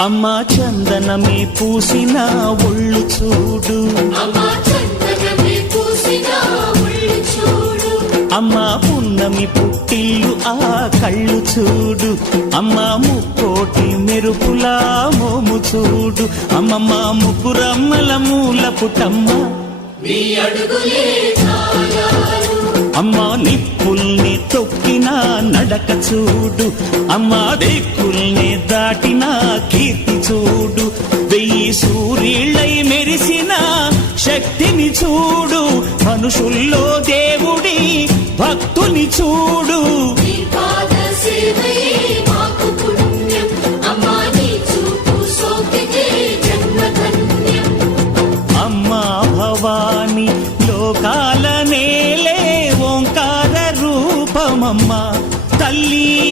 అమ్మా చందనమే పూసిన ఒళ్ళు చూడు, అమ్మా పున్నమి పుట్టిల్లు ఆ కళ్ళు చూడు, అమ్మా ముక్కోటి మెరుపులా మోము చూడు, అమ్మమ్మ ముగ్గురమ్మల మూల పుటమ్మ అమ్మా నిప్పుల్ని తొక్కిన నడక చూడు, అమ్మా దిక్కుల్ని దాటిన కీర్తి చూడు, 1000 సూర్యుళ్ళై మెరిసిన శక్తిని చూడు, మనుషుల్లో దేవుడి భక్తుని చూడు.